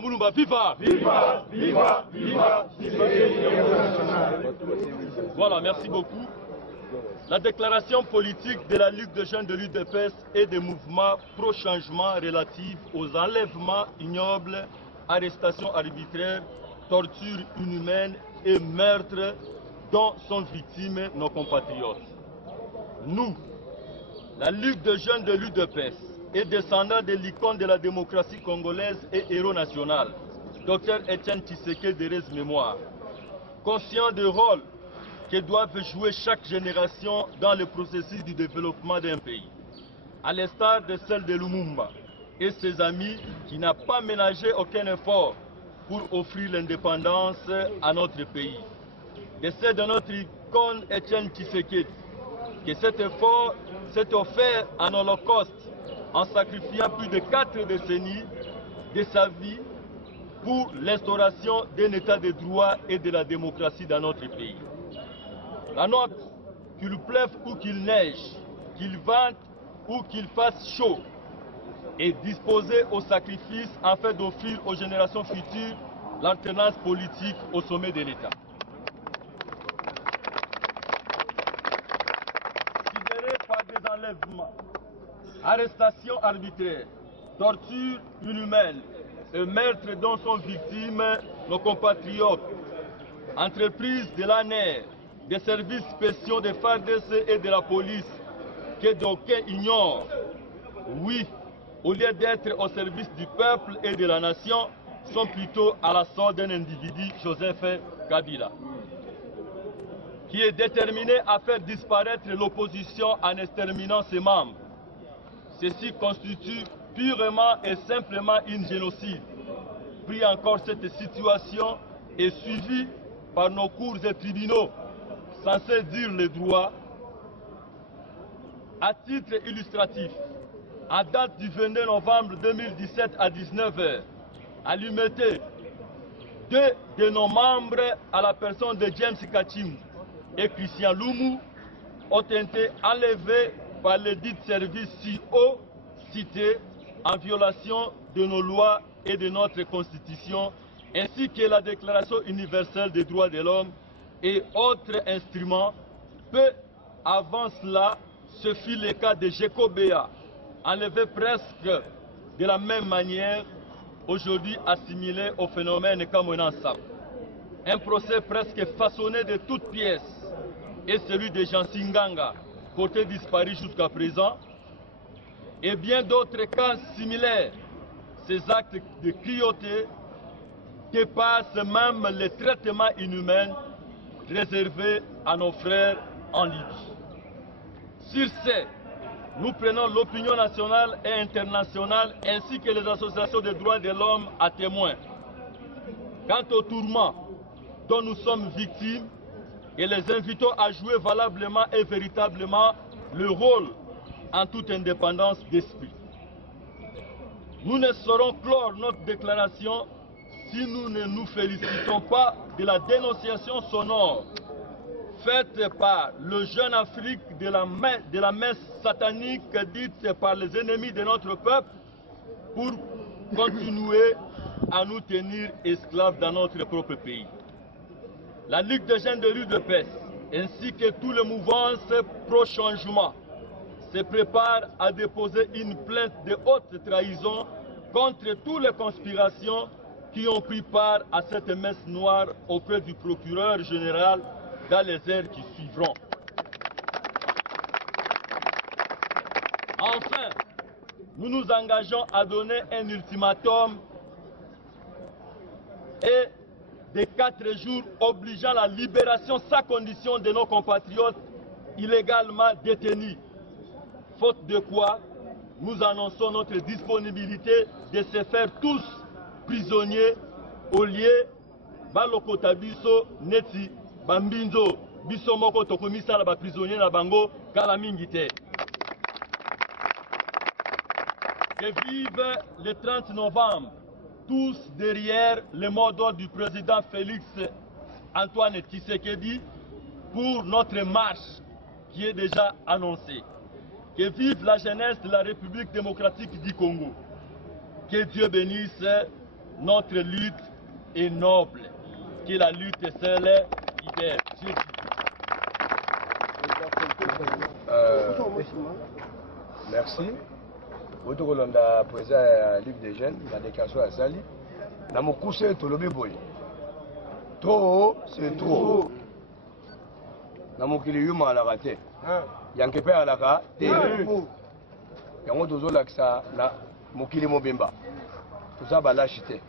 Mulumba, viva! Viva! Viva! Viva! Voilà, merci beaucoup. La déclaration politique de la Ligue de jeunes de l'UDPS et des mouvements pro-changement relatifs aux enlèvements ignobles, arrestations arbitraires, tortures inhumaines et meurtres dont sont victimes nos compatriotes. Nous, la Ligue de jeunes de l'UDPS et descendants de l'icône de la démocratie congolaise et héros national, Dr Etienne Tshisekedi Derez Mémoire, conscient du rôle que doivent jouer chaque génération dans le processus du développement d'un pays, à l'instar de celle de Lumumba et ses amis qui n'a pas ménagé aucun effort pour offrir l'indépendance à notre pays. De celle de notre icône Etienne Tshisekedi, que cet effort s'est offert en holocauste en sacrifiant plus de 4 décennies de sa vie pour l'instauration d'un état de droit et de la démocratie dans notre pays. La nôtre, qu'il pleuve ou qu'il neige, qu'il vente ou qu'il fasse chaud, est disposée au sacrifice afin d'offrir aux générations futures l'alternance politique au sommet de l'État. Sidérés par des enlèvements, arrestations arbitraires, tortures inhumaines et meurtres dont sont victimes nos compatriotes, entreprises de l'ANER, des services spéciaux des FARDC et de la police, que d'aucuns ignorent. Oui, au lieu d'être au service du peuple et de la nation, sont plutôt à la sorte d'un individu, Joseph Kabila, qui est déterminé à faire disparaître l'opposition en exterminant ses membres. Ceci constitue purement et simplement une génocide. Puis encore, cette situation est suivie par nos cours et tribunaux censés dire le droit. À titre illustratif, à date du 22 novembre 2017 à 19h, à l'UMT, 2 de nos membres, à la personne de James Kachim et Christian Lumu, ont été enlevés par les dits services si haut cités en violation de nos lois et de notre Constitution, ainsi que la Déclaration universelle des droits de l'homme et autres instruments. Peu avant cela, ce fut le cas de Jekobea, enlevé presque de la même manière, aujourd'hui assimilé au phénomène Kamwenansa. Un procès presque façonné de toutes pièces est celui de Jean Singanga, porté disparu jusqu'à présent, et bien d'autres cas similaires. Ces actes de cruauté dépassent même les traitements inhumains réservés à nos frères en Libye. Sur ce, nous prenons l'opinion nationale et internationale ainsi que les associations des droits de l'homme à témoin quant au tourment dont nous sommes victimes et les invitons à jouer valablement et véritablement le rôle en toute indépendance d'esprit. Nous ne saurons clore notre déclaration si nous ne nous félicitons pas de la dénonciation sonore faite par le jeune Afrique de la messe satanique dite par les ennemis de notre peuple pour continuer à nous tenir esclaves dans notre propre pays. La Ligue des jeunes de l'UDPS ainsi que tous les mouvements pro-changement se préparent à déposer une plainte de haute trahison contre toutes les conspirations qui ont pris part à cette messe noire auprès du procureur général dans les heures qui suivront. Enfin, nous nous engageons à donner un ultimatum et de 4 jours obligeant la libération sans condition de nos compatriotes illégalement détenus. Faute de quoi, nous annonçons notre disponibilité de se faire tous prisonniers au lieu balokota biso neti bambinzo biso moko tokomisa la ba prisonnier na bango kala mingi te. Que vive le 30 novembre, tous derrière le mot d'ordre du président Félix Antoine Tshisekedi pour notre marche qui est déjà annoncée. Que vive la jeunesse de la République démocratique du Congo. Que Dieu bénisse notre lutte est noble, que la lutte seule libère. Merci. Autour de la président Ligue des jeunes, la déclaration à Sali. Dans mon coucher, tout le biboy. Trop, c'est trop. Dans mon kili yuma à la raté. Yankepe à la raté. Yango tozo laksa na mokili mobimba. Tout ça va l'acheter.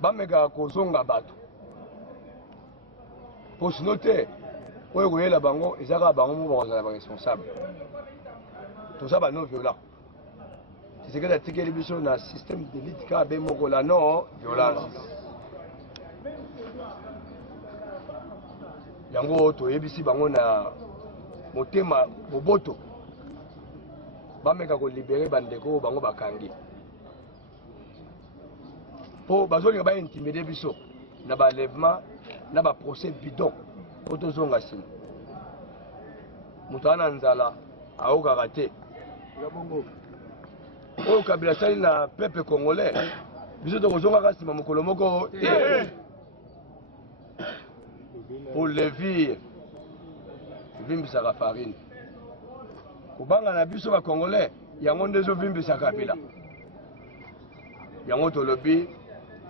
Bamega kozonga bato. Pour se noter, oyo koyela bango ezaka bango mo bakozala ba responsable. Tout ça va non violent. C'est ce que la tikeli biso na système de lutte ka be moko la non violence. Yango to yebisi bango na motema boboto. Bameka ko libérer bandeko bango bakangi. Po bazolinga ba intimider biso na ba lèvement na ba procès bidon otozonga sina mutu ana nzala aokaka te oyo Kabila sali na peuple congolais biso tokozongaka nsima mokolo moko te po levire evimbisaka farine kobanga na biso bacongolais yango nde ezovimbisa Kabila yango tolobi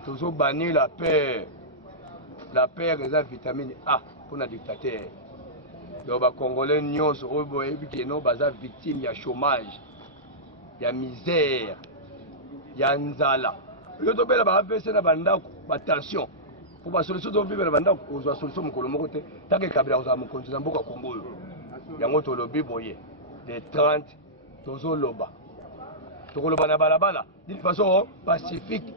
tozobani la paix. La paix est la vitamine A pour la dictateur. Donc, les Congolais sont victimes, il y a chômage, il y a misère, il y a nzala. Il y a tension. Pour la solution de vivre la solution de Colomote, tant que Kabila a continué à Congo. Il y a un autre lobby, les 30, Tozo Loba. Tozo Loba na balabala, d'une façon pacifique.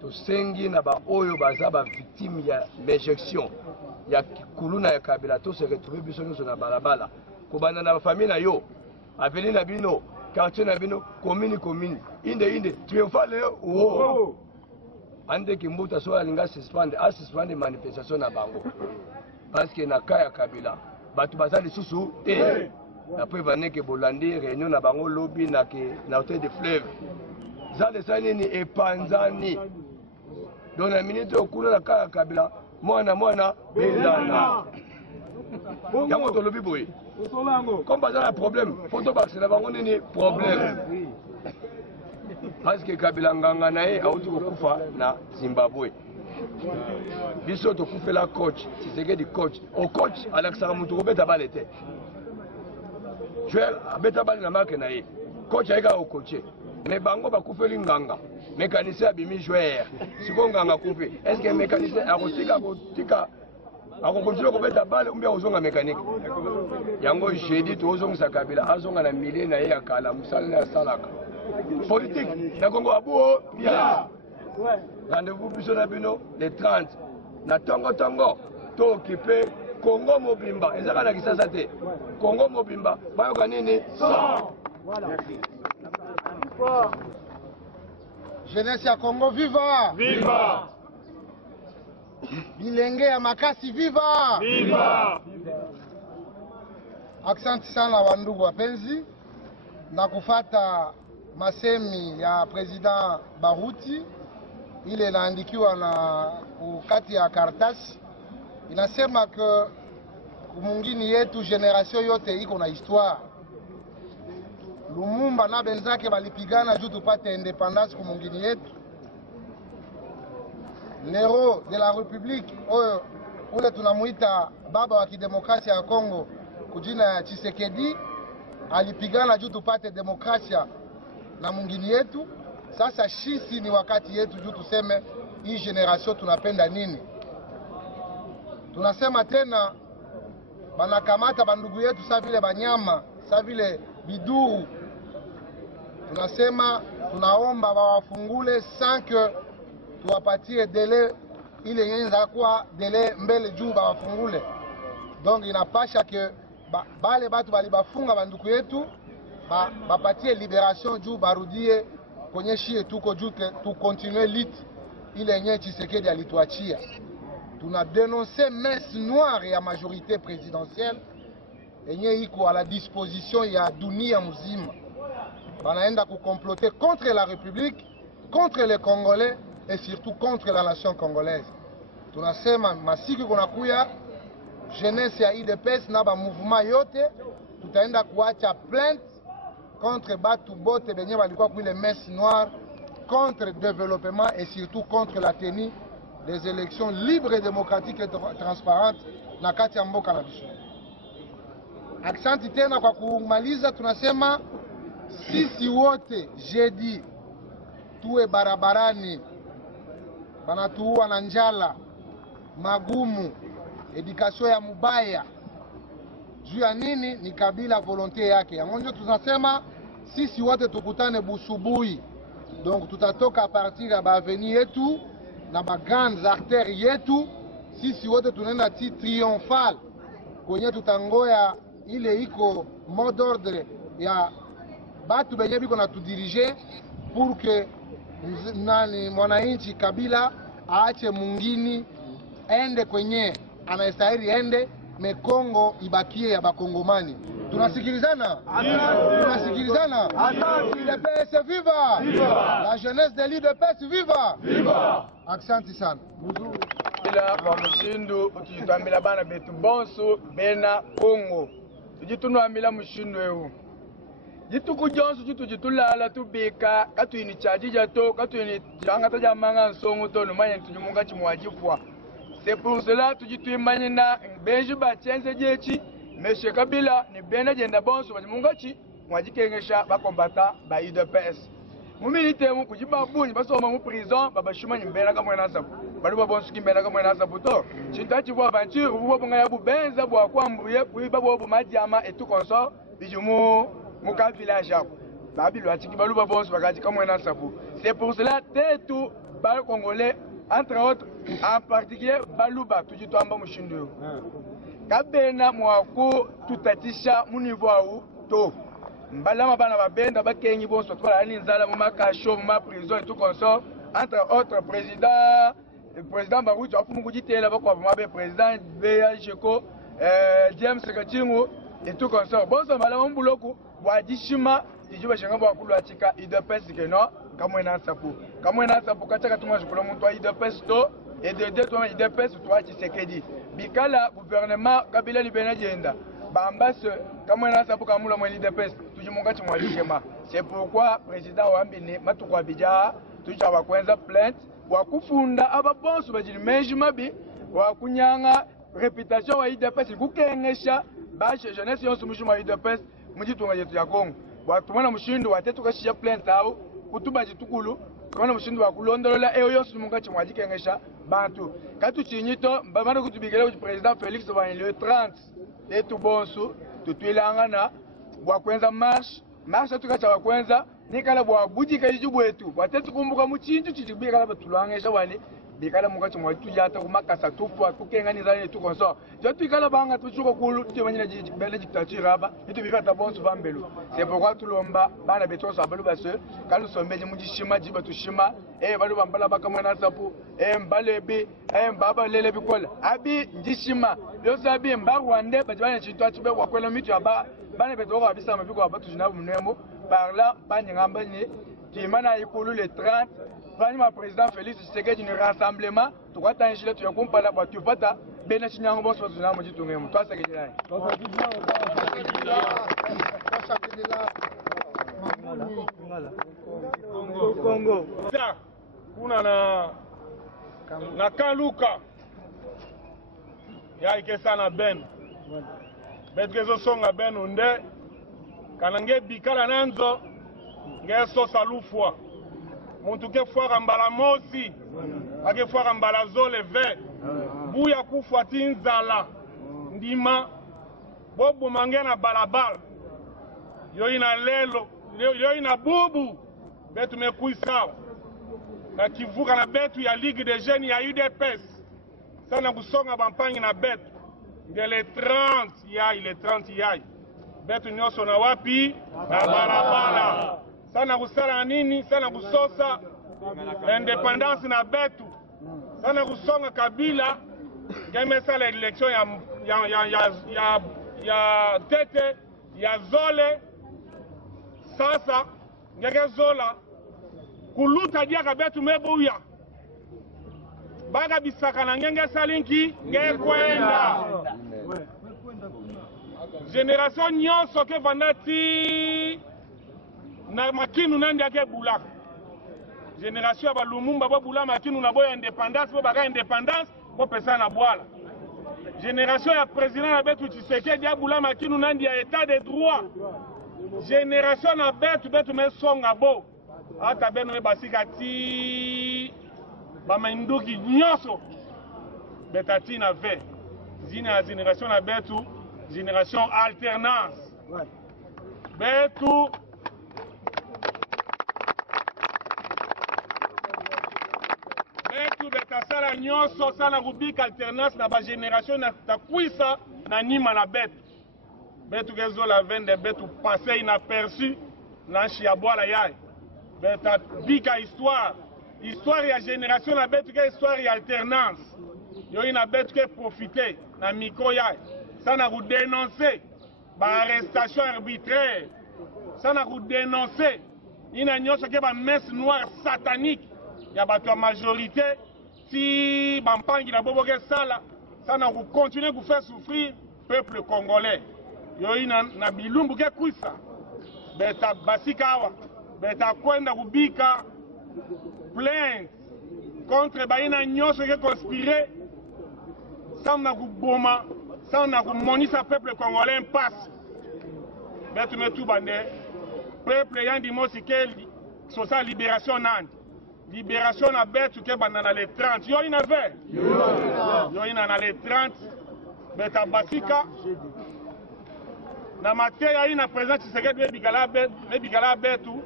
Tosengi na ba oyo baza ba victime ya l'injection ya kuluna ya Kabila to se retrouver biso nyonso na balabala ko bana na famille na yo aveni na bino quartier na bino commune inde triomphale o ande ki mbuta so alinga suspend manifestation na bango parce que na kaya Kabila batu baza lisusu te na preuve que bolandi réunion na bango lobby na hôtel de fleuve za les sanini et panzani. Dans la minute au cours de la Kabila, moi, Belana. Yango to lobi boy. Comme ça un problème, photo box na bango nini problème. Parce que Kabila nganga na ye auto kufa na Zimbabwe. Biso to kufela coach, si c'est que du coach. Au coach Alexandre Mutu beta balete. Joueur beta bal na marque na ye. Coach aika au coacher. Mais bango ba kufeli nganga. Mécanicien abimi joueur. Si on nganga kufi. Est-ce que mécanicien a kotika akokontinue kobeta bale umbia ozonga mécanique. Yango jeudi tozongisa Kabila azonga na milieu na ye ya kala musala na salaka. Politique na Congo abuo bien. Rendez-vous biso na bino le 30 na tongo to occupé Congo mobimba ezaka na kisasa te. Congo mobimba bayoka nini? Voilà. Jeunesse ya Congo viva! Viva! Bilenge ya Makasi viva! Viva! Asante sana wandugu wapenzi na kufata masemi ya President Baruti ile inaandikiwa na kati ya karatasi inasema ke kumungini yetu generation yote iko na histoire. Lumumba na benzake balipigana juu tupate independance kumungini yetu. L'héros de la République oyo ule tunamuita baba wa kidemokrasia ya Kongo kujina ya Tshisekedi alipigana juu tupate demokrasia na mungini yetu. Sasa shisi ni wakati yetu juu tuseme hii generation tunapenda nini. Tunasema tena banakamata bandugu yetu sa vile banyama, sa vile biduru. Tunasema tunaomba wawafungule sans que tuwapatie dele ile yenza kwa dele mbele juu bawafungule. Donc inapasha ke bale batu balibafunga banduku yetu bapatie liberation juu barudie kwenye shie tuko juu tu continue lit ile yenye Tshisekedi alituachia. Tuna dénoncé messe noire ya majorité présidentielle yenye iko à la disposition ya dunia mzima. banaenda kucomploter contre la République, contre les Congolais et surtout contre la nation congolaise. Tunasema masiku kunakuya jeunesse ya UDPS na ba mouvement yote tutaenda kuacha plainte contre batu bote benye balikuwa kuile messe noire, contre le développement et surtout contre la tenue des élections libres et démocratiques et transparentes na kati ya mboka na biso. Aksanti tena kwa kumaliza, tunasema sisi wote jeudi tuwe barabarani, banatuua na njala, magumu, edukasyon ya mubaya. Juu ya nini? Ni Kabila volonté yake. Yangonjo tunasema sisi wote tukutane Busubui. Donc tutatoka partir ya baveni yetu na ba grandes artères yetu, sisi wote tunaenda ti triomphal kwenye tutangoya ile iko mot d'ordre ya batu benye biko na tudirige pour que nani mwananchi Kabila aache mungini ende kwenye anastahili ende, me Kongo ibakie ya bakongomani. Tunasikilizana? Tunasikilizana? UDPS viva! La jeunesse de l'UDPS viva! Aksanti sana. Ila kwa mshindu tujitambila bana betu bonso bena Kongo. Tujitunwambila mshindu ewu. Jitu kujonsu jitu jitulala tubika katu ini chajija to katu ini janga taja manga nsongo to numanya tujumunga chimwajifwa. C'est pour cela tujituimanye na benji ba chenze jechi Monsieur Kabila ni bena jenda bonso bajimunga chi mwajikengesha bakombata ba UDPS. Mumilite mu kujiba bunyi basoma mu prison babashuma nyimbena kama mwana baluba bonso kimbena kama mwana sabuto chitachi bwa aventure bwo bunga ya bubenza bwa kwambuye kuiba bwo majama et tout consort bijumu muka village yako babilwa chiki baluba bonso bakati kama mwana sabu. C'est pour cela tetu ba congolais entre autres en particulier baluba tujitwamba mushindu kabena mwako tutatisha muniveau to mbalama bana babenda bakenyi bonso twala ninzala mu makasho mu prison et tout consort entre autres le président Barouch afumu kujitela bakwa mabe président BHK James Katingo et tout consort bonso malama mbuloko bwajishima tijuba shanga bwakulu atika UDPS keno kamwena sapu kachaka tumajukula muntu wa UDPS to et de deux toi UDPS toi Tshisekedi bikala gouvernement Kabila libena jenda bambase kamwena sapu kamula mwa UDPS tujimunga chimwalishema. C'est pourquoi président wambine matukwa bija tujaba kwenza plainte wakufunda ababonso bajilimenji mabi wakunyanga réputation wa UDPS kukengesha bashe jeunesse yonsu mushuma UDPS mujitunga yetu ya Kongo watumana mushindu watetu kashia plainte au kutuba jitukulu kona mushindu wakulondolola eyo yonsu munga chimwajikengesha bantu katu chinyito mbamana kutubigela ku président Félix Tshisekedi le 30 etu bonso tutwilanga na bwakwenza marche tukacha wakwenza nikala bwa bujika yijubu etu watetu kumbuka muchinju chitibikala batulwangesha wali bikala mukachi mwatujata kumakasa tufu akukenganiza yetu konso jotu ikala banga tuchuko kulu tutemanyina bele dictature aba itu bikata bonso bambelu. C'est pourquoi tulomba bana betonso abalu basse kalu sombeje mujishima jiba tushima balu bambala bakamwana sapu mbalebi mbaba lele bikola abi njishima yosabi mbarwande bajibana chitwa chibe wakwela mitu aba bana betongo abisa mabiko abatu jinabu mnembo par là banyangamba ni kimana ikulu le 30 Vanima président Félix Tshisekedi du rassemblement, tu vas t'engager, tu vas comprendre la voiture, tu vas t'engager, ben tu vas t'engager, tu vas t'engager, tu vas t'engager. Congo. Kuna na Kaluka. Ya ikesa na ben. Betkezo songa ben unde. Kanange bikala nanzo. Ngeso salufwa. Muntu ke fwara mbala mosi, ake fwara mbala zole ve, buya kufuati nzala, ndima, bobo mangena balabala, yo ina lelo, yo ina bubu, betu mekui sawa, na kivuka na betu ya Ligue des Jeunes ya UDPS, sana kusonga bampangi na betu, nge le 30 yai, betu nyoso na wapi, na balabala. Sana kusala nini, sana kusosa independance na betu, sana kusonga Kabila ngemesa la election ya tete ya zole. Sasa ngeke zola kuluta diaka betu mebuya baga bisaka na ngenge salinki ngekwenda génération nyonso ke vandati na makinu nandi ake bulaka génération ya balumumba bo bula makinu na boya indépendance bo baka indépendance bo pesa na bwala génération ya président na betu Tshisekedi abula makinu nandi ya état de droit génération na betu mesonga bo ata beno e basika ti bamenduki nyonso betati na ve zina ya génération na betu génération alternance betu betasala nyonso sana kubika alternance na bagénération na takwisa na nima na betu kezola vende betu passe inaperçu na nchi ya bwala yaye beta bika histoire ya génération na betu ke histoire ya alternance yoyi na betu ke profite na micro yaye sana kudénoncer baarrestation arbitraire sana kudénoncer ina nyonso ke bamesse noire satanique ya bato ya majorité si bampangi na bobo ke sala sana kukontinue kufaire souffrir peuple congolais yoyi na bilumbu ke kwisa beta basika awa beta kwenda kubika plainte contre baina nyonso ke conspiré sana na kuboma sana na kumonisa peuple congolais impasse betu metu bande peuple yandi mosi ke sosa libération nandi libération na betu ke banda na le 30 yoyi na ve yoyi na le 30 beta basika na mateya ina président Tshisekedi ebikala betu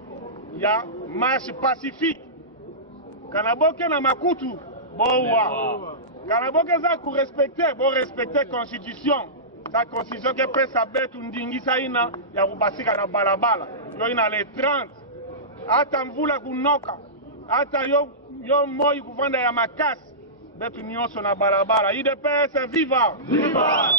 ya marche pacifique kanaboke na makutu bowa kanaboke za kurespecte bo respecte constitution sa constitution ke pesa betu ndingisa ina ya kubasika na balabala yoyi na le 30 ata mvula kunoka ata yo moi kuvanda ya makasi betu nyonso na balabala UDPS viva viva